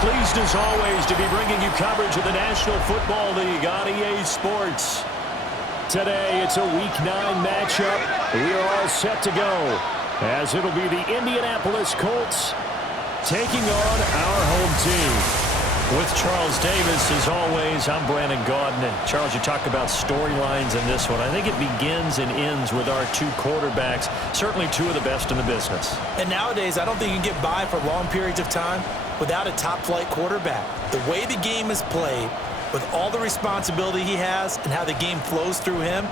Pleased as always to be bringing you coverage of the National Football League on EA Sports. Today it's a Week 9 matchup. We are all set to go as it'll be the Indianapolis Colts taking on our home team. With Charles Davis, as always, I'm Brandon Gaudin. And Charles, you talked about storylines in this one. I think it begins and ends with our two quarterbacks, certainly two of the best in the business. And nowadays, I don't think you can get by for long periods of time without a top-flight quarterback. The way the game is played, with all the responsibility he has and how the game flows through him,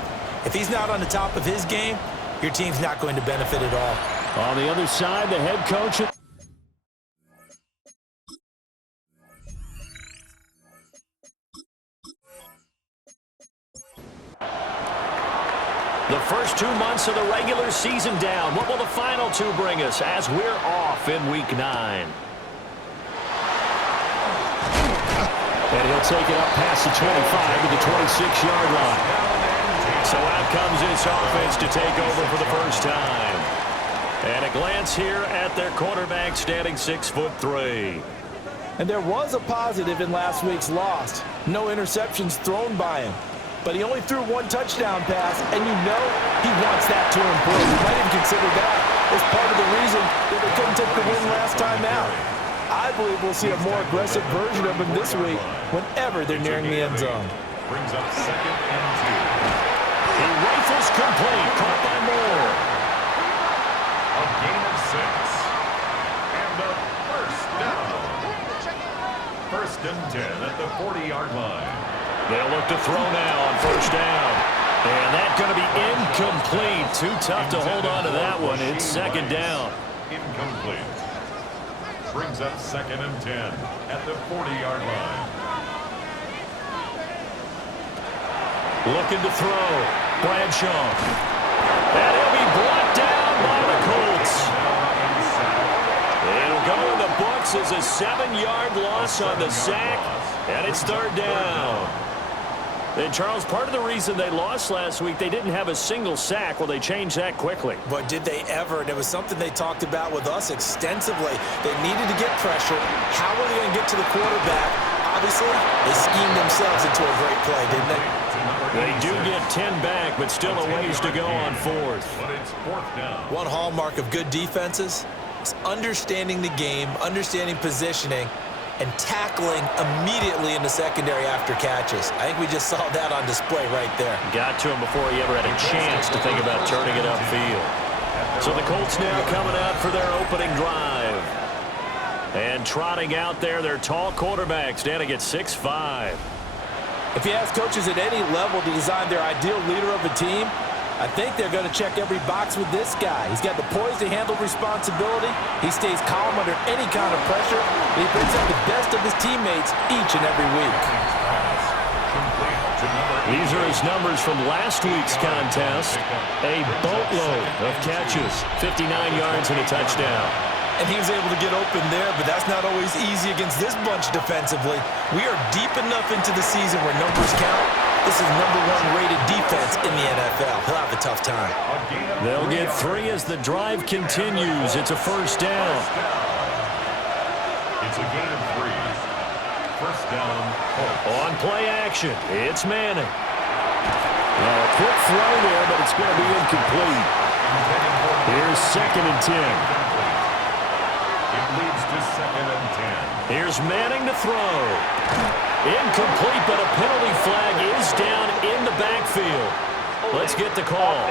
if he's not on the top of his game, your team's not going to benefit at all. On the other side, the head coach. The first 2 months of the regular season down. What will the final two bring us as we're off in Week 9? And he'll take it up past the 25 to the 26-yard line. So out comes this offense to take over for the first time. And a glance here at their quarterback standing 6'3". And there was a positive in last week's loss. No interceptions thrown by him. But he only threw one touchdown pass, and you know he wants that to improve. You might even consider that as part of the reason that they couldn't take the win last time out. I believe we'll see a more aggressive version of him this week whenever they're nearing the end zone. Brings up 2nd and 2. He rifles complete, caught by Moore. A gain of 6. And a first down. 1st and 10 at the 40-yard line. They'll look to throw now on first down. And that's going to be incomplete. Too tough to hold on to that one. It's 2nd down. Incomplete. Brings up 2nd and 10 at the 40-yard line. Looking to throw. Bradshaw. And he'll be brought down by the Colts. It'll go in the books as a 7-yard loss on the sack. And it's 3rd down. And, Charles, part of the reason they lost last week, they didn't have a single sack. Well, they changed that quickly. But did they ever? And it was something they talked about with us extensively. They needed to get pressure. How were they going to get to the quarterback? Obviously, they schemed themselves into a great play, didn't they? They do get 10 back, but still a ways to go on 4th. But it's 4th down. One hallmark of good defenses is understanding the game, understanding positioning, and tackling immediately in the secondary after catches. I think we just saw that on display right there. Got to him before he ever had a chance to think about turning it upfield. So the Colts now coming out for their opening drive. And trotting out there, their tall quarterback standing at 6'5". If you ask coaches at any level to design their ideal leader of a team, I think they're going to check every box with this guy. He's got the poise to handle responsibility. He stays calm under any kind of pressure. And he brings out the best of his teammates each and every week. These are his numbers from last week's contest. A boatload of catches, 59 yards and a touchdown. And he was able to get open there, but that's not always easy against this bunch defensively. We are deep enough into the season where numbers count. This is #1 rated defense in the NFL. He'll have a tough time. They'll get 3 as the drive continues. It's a first down. It's a gain of 3. First down. On play action, it's Manning. Now a quick throw there, but it's going to be incomplete. Here's 2nd and 10. It leads to 2nd and 10. Here's Manning to throw. Incomplete, but a penalty flag is down in the backfield. Let's get the call.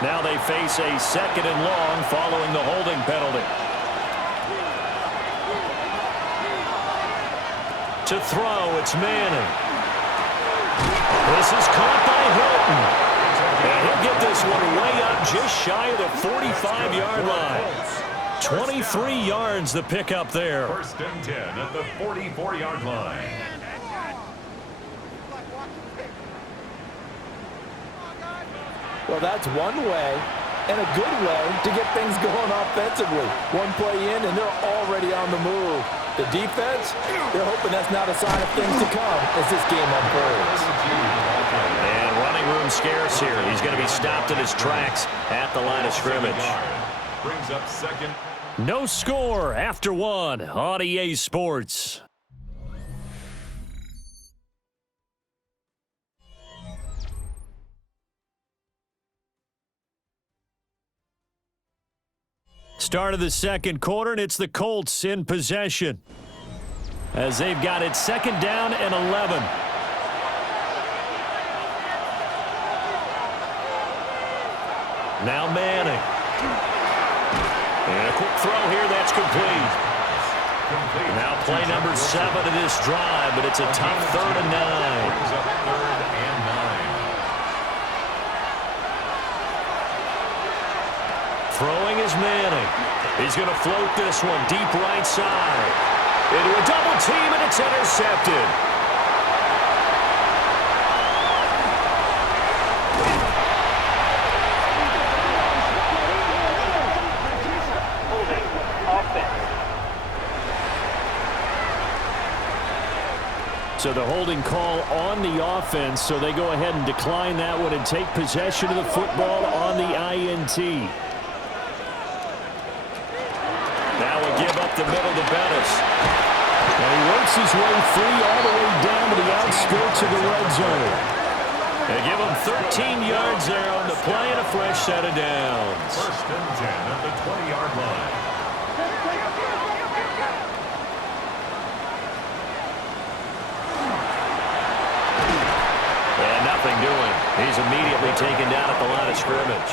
Now they face a 2nd and long following the holding penalty. To throw, it's Manning. This is caught by Hilton. And he'll get this one way up just shy of the 45-yard line. 23 yards the pickup there. 1st and 10 at the 44-yard line. Well, that's one way and a good way to get things going offensively. One play in, and they're already on the move. The defense, they're hoping that's not a sign of things to come as this game unfolds. And running room scarce here. He's going to be stopped in his tracks at the line of scrimmage. brings up second. No score after one on EA Sports. Start of the second quarter, and it's the Colts in possession as they've got it second down and 11. Now Manning. And a quick throw here that's complete. Now play number 7 of this drive, but it's a tough 3rd and 9. Brings up 3rd and 9. Throwing is Manning. He's going to float this one deep right side. Into a double team, and it's intercepted. So the holding call on the offense, so they go ahead and decline that one and take possession of the football on the INT. Now we'll give up the middle to Bettis. And he works his way free all the way down to the outskirts of the red zone. They give him 13 yards there on the play and a fresh set of downs. 1st and 10 at the 20-yard line. And nothing doing. He's immediately taken down at the line of scrimmage.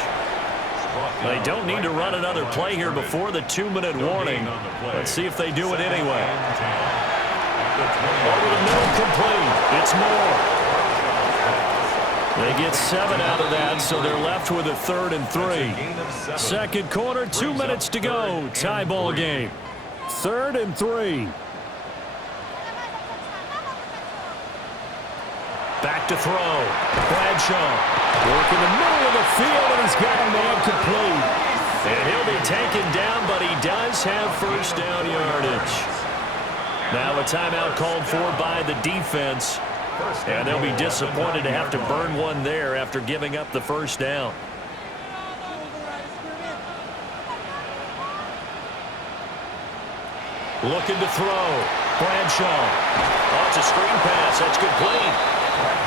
They don't need to run another play here before the 2-minute warning. Let's see if they do it anyway. Over the middle, complete. It's Moore. They get 7 out of that, so they're left with a 3rd and 3. Second quarter, 2 minutes to go. Tie ball game. 3rd and 3. Back to throw. Bradshaw. Work in the middle of the field, and he's got a man complete. And he'll be taken down, but he does have first down yardage. Now a timeout called for by the defense. And they'll be disappointed to have to burn one there after giving up the first down. Looking to throw. Bradshaw. Oh, it's a screen pass. That's complete.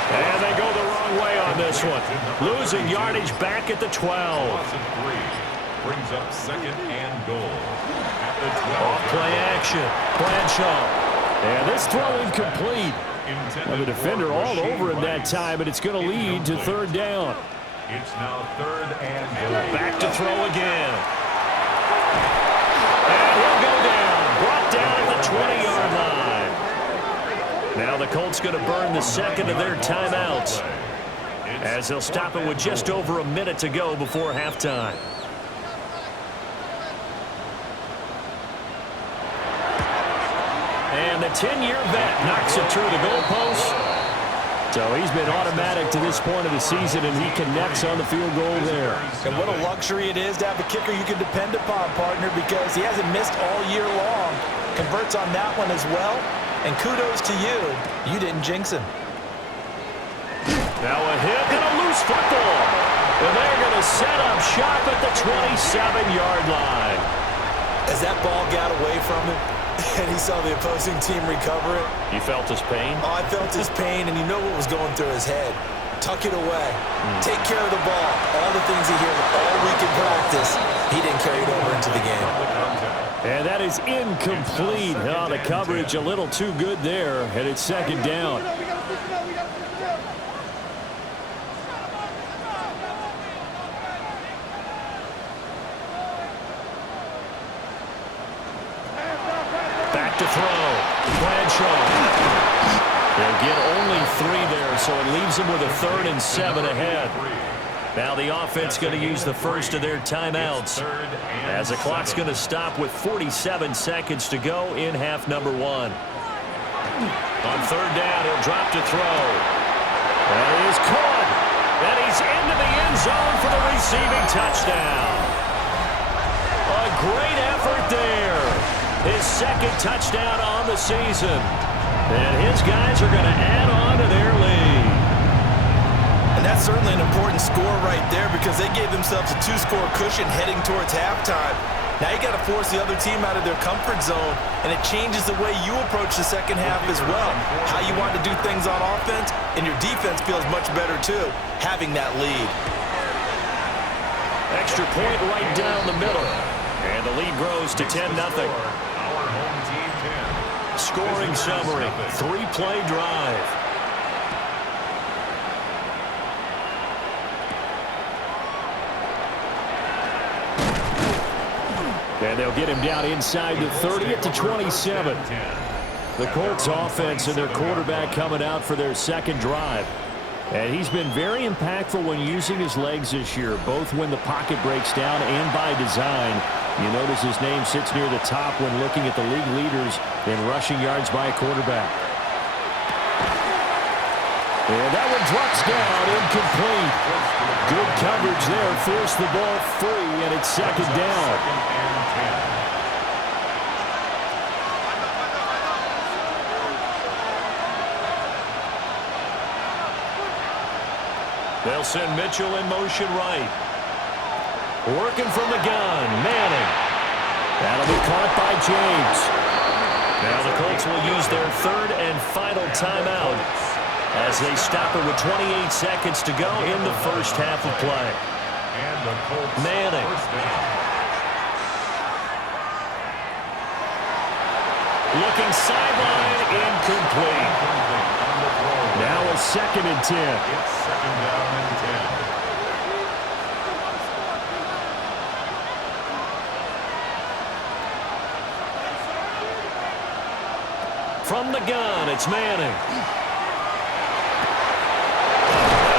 And they go the wrong way on this one. Losing yardage back at the 12. Brings up 2nd and goal. At the 12. Off play action. Bradshaw. And this throw incomplete. And the defender all over him that time, but it's going to lead to 3rd down. It's now 3rd and goal. Back to throw again. And he'll go down. Brought down at the 20-yard line. Now the Colts going to burn the second of their timeouts as they'll stop it with just over a minute to go before halftime. And the 10-year vet knocks it through the goalpost. So he's been automatic to this point of the season, and he connects on the field goal there. And what a luxury it is to have a kicker you can depend upon, partner, because he hasn't missed all year long. Converts on that one as well. And kudos to you. You didn't jinx him. Now a hit and a loose football. And they're going to set up shop at the 27-yard line. As that ball got away from him and he saw the opposing team recover it. You felt his pain? Oh, I felt his pain, and you know what was going through his head. Tuck it away. Take care of the ball. All the things he hears all week in practice, he didn't carry it over into the game. And that is incomplete. Oh, the coverage a little too good there, and it's 2nd down. Back to throw. Bradshaw. They'll get only 3 there, so it leaves them with a 3rd and 7 ahead. Now the offense going to use the first of their timeouts as the clock's going to stop with 47 seconds to go in half number 1. On 3rd down, he'll drop to throw. And he is caught. And he's into the end zone for the receiving touchdown. A great effort there. His 2nd touchdown on the season. And his guys are going to add on to their lead. And That's certainly an important score right there because they gave themselves a 2-score cushion heading towards halftime. Now you got to force the other team out of their comfort zone, and it changes the way you approach the second half as well. How you want to do things on offense, and your defense feels much better too, having that lead. Extra point right down the middle. And the lead grows to 10-0. Our home team 10. Scoring summary, 3-play drive. And they'll get him down inside the 30 at the 27. The Colts offense and their quarterback coming out for their second drive. And he's been very impactful when using his legs this year, both when the pocket breaks down and by design. You notice his name sits near the top when looking at the league leaders in rushing yards by a quarterback. And that one drops down, incomplete. Good coverage there, forced the ball free, and it's second down. They'll send Mitchell in motion right. Working from the gun, Manning. That'll be caught by James. Now the Colts will use their third and final timeout as they stop it with 28 seconds to go in the first half of play. Manning. Looking sideline, incomplete. Now a 2nd and 10. It's 2nd down and 10. From the gun, it's Manning.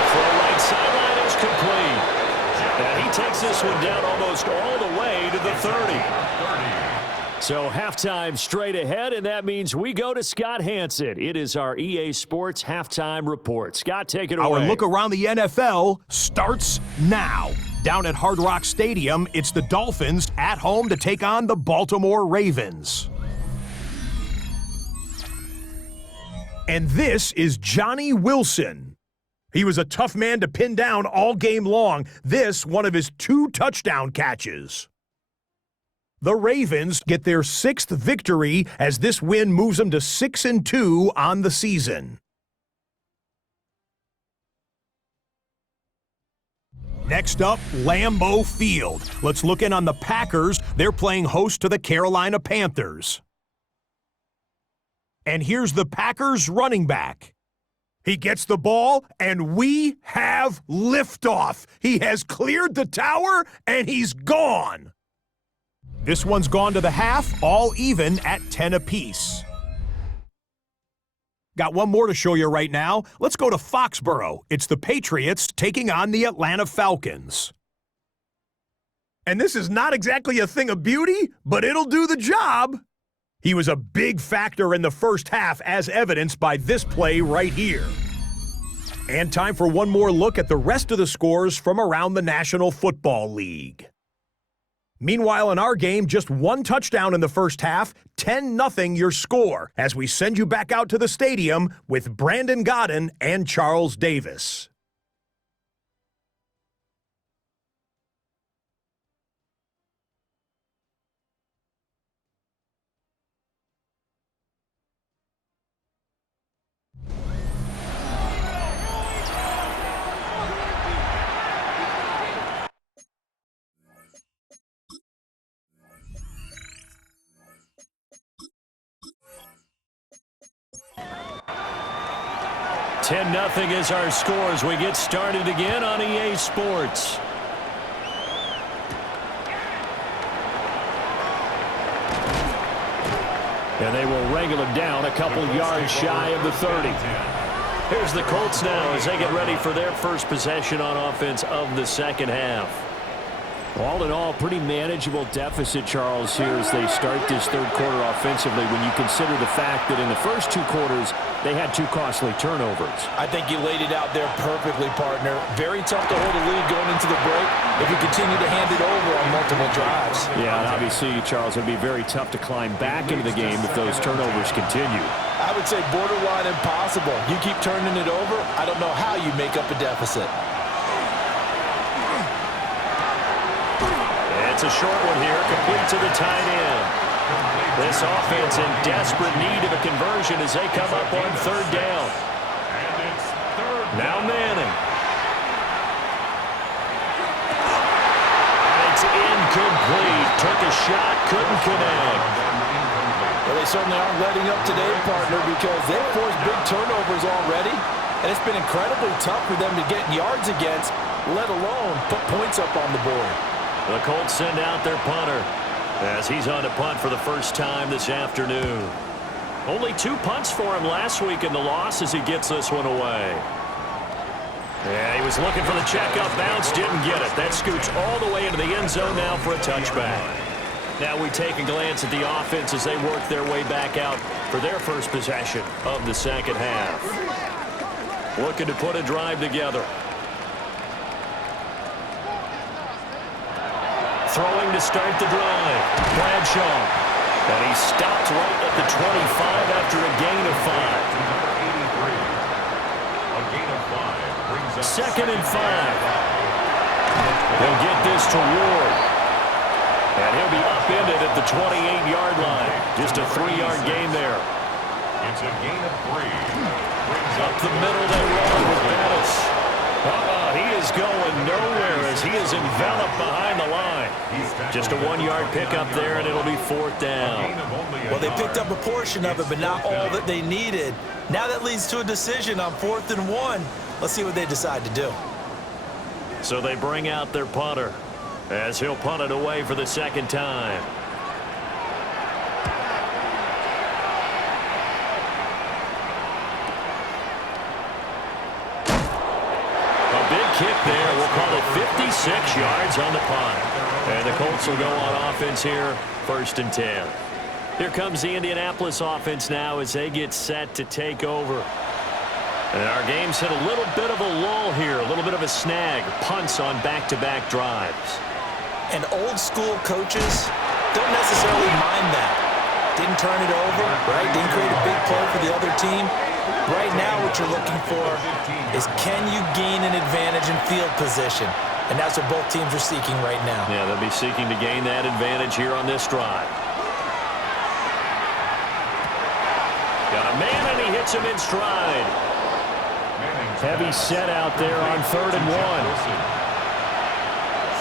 Throw right sideline is complete. And he takes this one down almost all the way to the 30. So halftime straight ahead, and that means we go to Scott Hanson. It is our EA Sports Halftime Report. Scott, take it away. Our look around the NFL starts now. Down at Hard Rock Stadium, it's the Dolphins at home to take on the Baltimore Ravens. And this is Johnny Wilson. He was a tough man to pin down all game long. This, one of his 2 touchdown catches. The Ravens get their 6th victory as this win moves them to 6-2 on the season. Next up, Lambeau Field. Let's look in on the Packers. They're playing host to the Carolina Panthers. And here's the Packers running back. He gets the ball, and we have liftoff. He has cleared the tower, and he's gone. This one's gone to the half, all even at 10 apiece. Got one more to show you right now. Let's go to Foxborough. It's the Patriots taking on the Atlanta Falcons. And this is not exactly a thing of beauty, but it'll do the job. He was a big factor in the first half, as evidenced by this play right here. And time for one more look at the rest of the scores from around the National Football League. Meanwhile, in our game, just 1 touchdown in the first half, 10-0 your score, as we send you back out to the stadium with Brandon Godden and Charles Davis. Ten 10-0 is our score as we get started again on EA Sports. And they will wrangle him down a couple yards shy of the 30. Here's the Colts now as they get ready for their first possession on offense of the second half. All in all, pretty manageable deficit, Charles, here as they start this third quarter offensively when you consider the fact that in the first 2 quarters, they had 2 costly turnovers. I think you laid it out there perfectly, partner. Very tough to hold a lead going into the break, if you continue to hand it over on multiple drives. Yeah, and obviously, Charles, it would be very tough to climb back into the game if those turnovers continue. I would say borderline impossible. You keep turning it over, I don't know how you make up a deficit. It's a short one here, complete to the tight end. This offense in desperate need of a conversion as they come up on third down. Now Manning. And it's incomplete. Took a shot, couldn't connect. Well, they certainly aren't letting up today, partner, because they've forced big turnovers already, and it's been incredibly tough for them to get yards against, let alone put points up on the board. The Colts send out their punter as he's on to punt for the first time this afternoon. Only 2 punts for him last week in the loss as he gets this one away. Yeah, he was looking for the checkup bounce, didn't get it. That scoots all the way into the end zone now for a touchback. Now we take a glance at the offense as they work their way back out for their first possession of the second half. Looking to put a drive together. Throwing to start the drive. Bradshaw. And he stopped right at the 25 after a gain of 5. Second and 5. He'll get this to Ward. And he'll be upended at the 28-yard line. Just a 3-yard gain there. It's a gain of 3. Up the middle they run with Bettis. He is going nowhere as he is enveloped behind the line. Just a 1-yard pickup there, and it'll be 4th down. Well, they picked up a portion of it, but not all that they needed. Now that leads to a decision on 4th and 1. Let's see what they decide to do. So they bring out their punter as he'll punt it away for the second time. Kick there. We'll call it 56 yards on the punt. And the Colts will go on offense here, 1st and 10. Here comes the Indianapolis offense now as they get set to take over. And our game's hit a little bit of a lull here, a little bit of a snag. Punts on back-to-back drives. And old-school coaches don't necessarily mind that. Didn't turn it over, right? Didn't create a big play for the other team. Right now, what you're looking for is can you gain an advantage in field position? And that's what both teams are seeking right now. Yeah, they'll be seeking to gain that advantage here on this drive. Got a man, and he hits him in stride. Heavy set out there on 3rd and 1.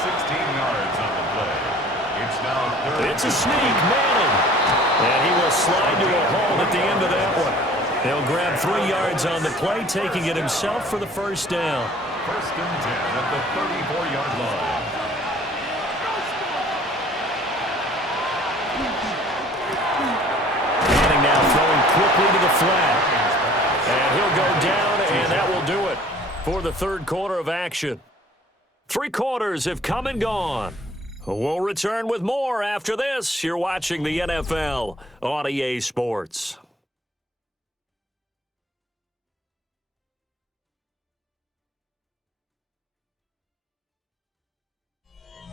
16 yards on the play. It's now 3rd. It's a sneak, Manning. And he will slide to a hold at the end of that one. He'll grab 3 yards on the play, taking it himself for the first down. 1st and 10 at the 34-yard line. Manning now throwing quickly to the flat. And he'll go down, and that will do it for the 3rd quarter of action. 3 quarters have come and gone. We'll return with more after this. You're watching the NFL on EA Sports.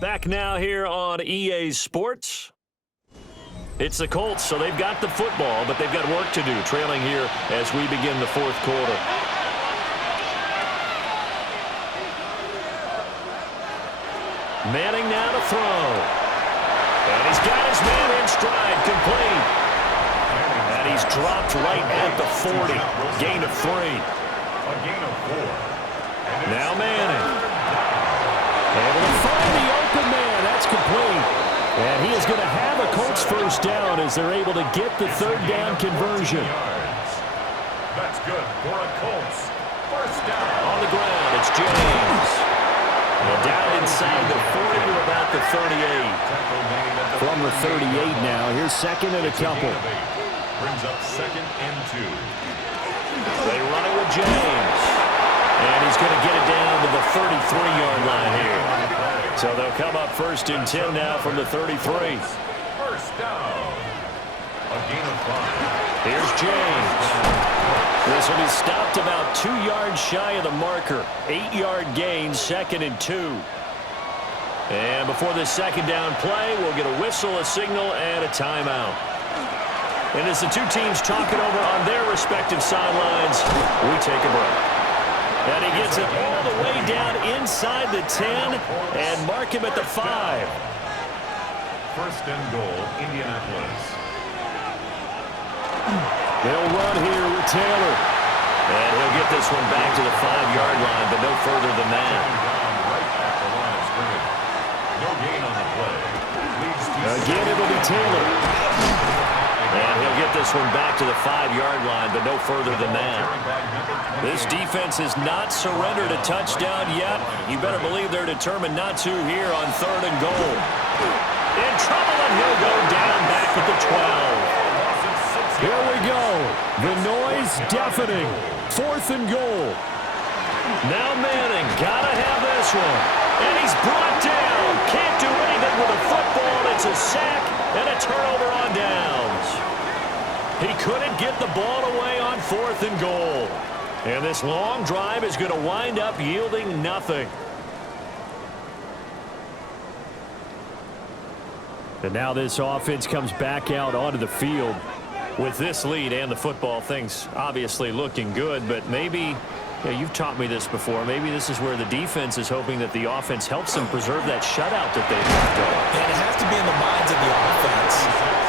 Back now here on EA Sports. It's the Colts, so they've got the football, but they've got work to do, trailing here as we begin the 4th quarter. Manning now to throw. And he's got his man in stride, complete. And he's dropped right at the 40. Gain of 3. A gain of 4. Now Manning. Able to find the open man. That's complete. And he is going to have a Colts first down as they're able to get the 3rd down conversion. That's good for a Colts first down. On the ground, it's James. And down inside the 40 to about the 38. From the 38 now, here's 2nd and a couple. Brings up 2nd and 2. They run it with James. And he's going to get it down to the 33-yard line here. So they'll come up 1st and 10 now from the 33. First down. A gain of 5. Here's James. This will be stopped about 2 yards shy of the marker. 8-yard gain, 2nd and 2. before this second down play, we'll get a whistle, a signal, and a timeout. And as the two teams talk it over on their respective sidelines, we take a break. And he gets it all the way down inside the 10 and mark him at the 5. First and goal, Indianapolis. They'll run here with Taylor. And he'll get this one back to the 5-yard line, but no further than that. Right at the line of scrimmage. No gain on the play. Again, it'll be Taylor. And he'll get this one back to the 5-yard line, but no further than that. This defense has not surrendered a touchdown yet. You better believe they're determined not to here on 3rd and goal. In trouble, and he'll go down back at the 12. Here we go. The noise deafening. 4th and goal. Now Manning, gotta have this one. And he's brought down. Can't do anything with a football. It's a sack and a turnover on downs. He couldn't get the ball away on 4th and goal. And this long drive is going to wind up yielding nothing. And now this offense comes back out onto the field. With this lead and the football, things obviously looking good, but maybe, you've taught me this before, maybe this is where the defense is hoping that the offense helps them preserve that shutout that they've got going. And it has to be in the minds of the offense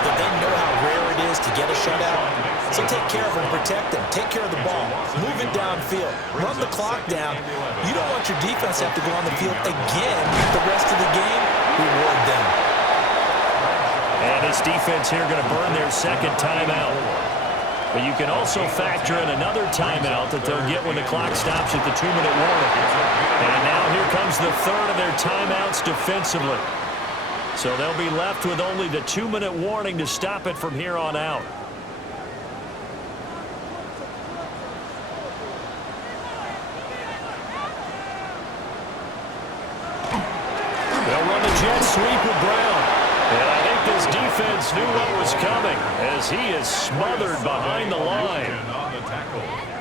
that they know how rare it is to get a shutout. So take care of them, protect them, take care of the ball, move it downfield, run the clock down. You don't want your defense to have to go on the field again the rest of the game. Reward them. And this defense here going to burn their second timeout. But you can also factor in another timeout that they'll get when the clock stops at the 2-minute warning. And now here comes the 3rd of their timeouts defensively. So they'll be left with only the 2-minute warning to stop it from here on out. They'll run the jet sweep with Brown. And I think this defense knew what was coming as he is smothered behind the line.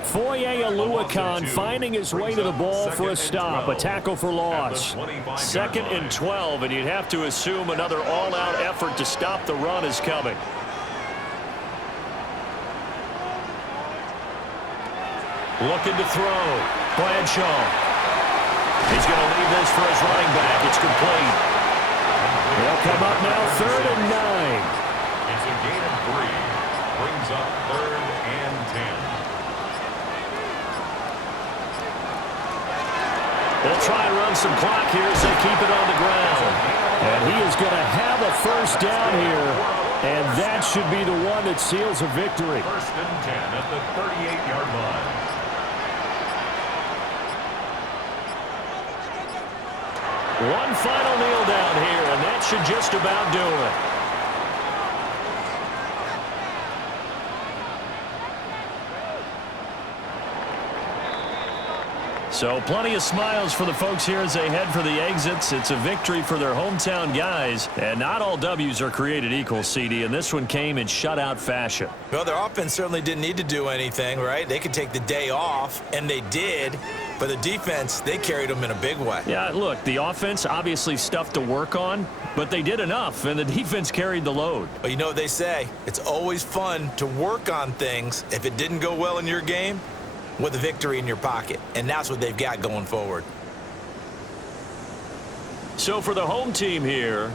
Foye Aluakon finding his way to the ball for a stop, a tackle for loss. 2nd and 12, and you'd have to assume another all-out effort to stop the run is coming. Looking to throw. Bradshaw. He's going to leave this for his running back. It's complete. They'll come up now 3rd and 9. It's a gain of 3. Brings up 3rd and 10. They'll try and run some clock here as they keep it on the ground. And he is going to have a first down here. And that should be the one that seals a victory. 1st and 10 at the 38-yard line. One final kneel down here, and that should just about do it. So plenty of smiles for the folks here as they head for the exits. It's a victory for their hometown guys. And not all W's are created equal, CD, and this one came in shutout fashion. Well, their offense certainly didn't need to do anything, right? They could take the day off, and they did. But the defense, they carried them in a big way. Yeah, look, the offense obviously stuff to work on, but they did enough, and the defense carried the load. But you know what they say? It's always fun to work on things if it didn't go well in your game with a victory in your pocket. And that's what they've got going forward. So for the home team here,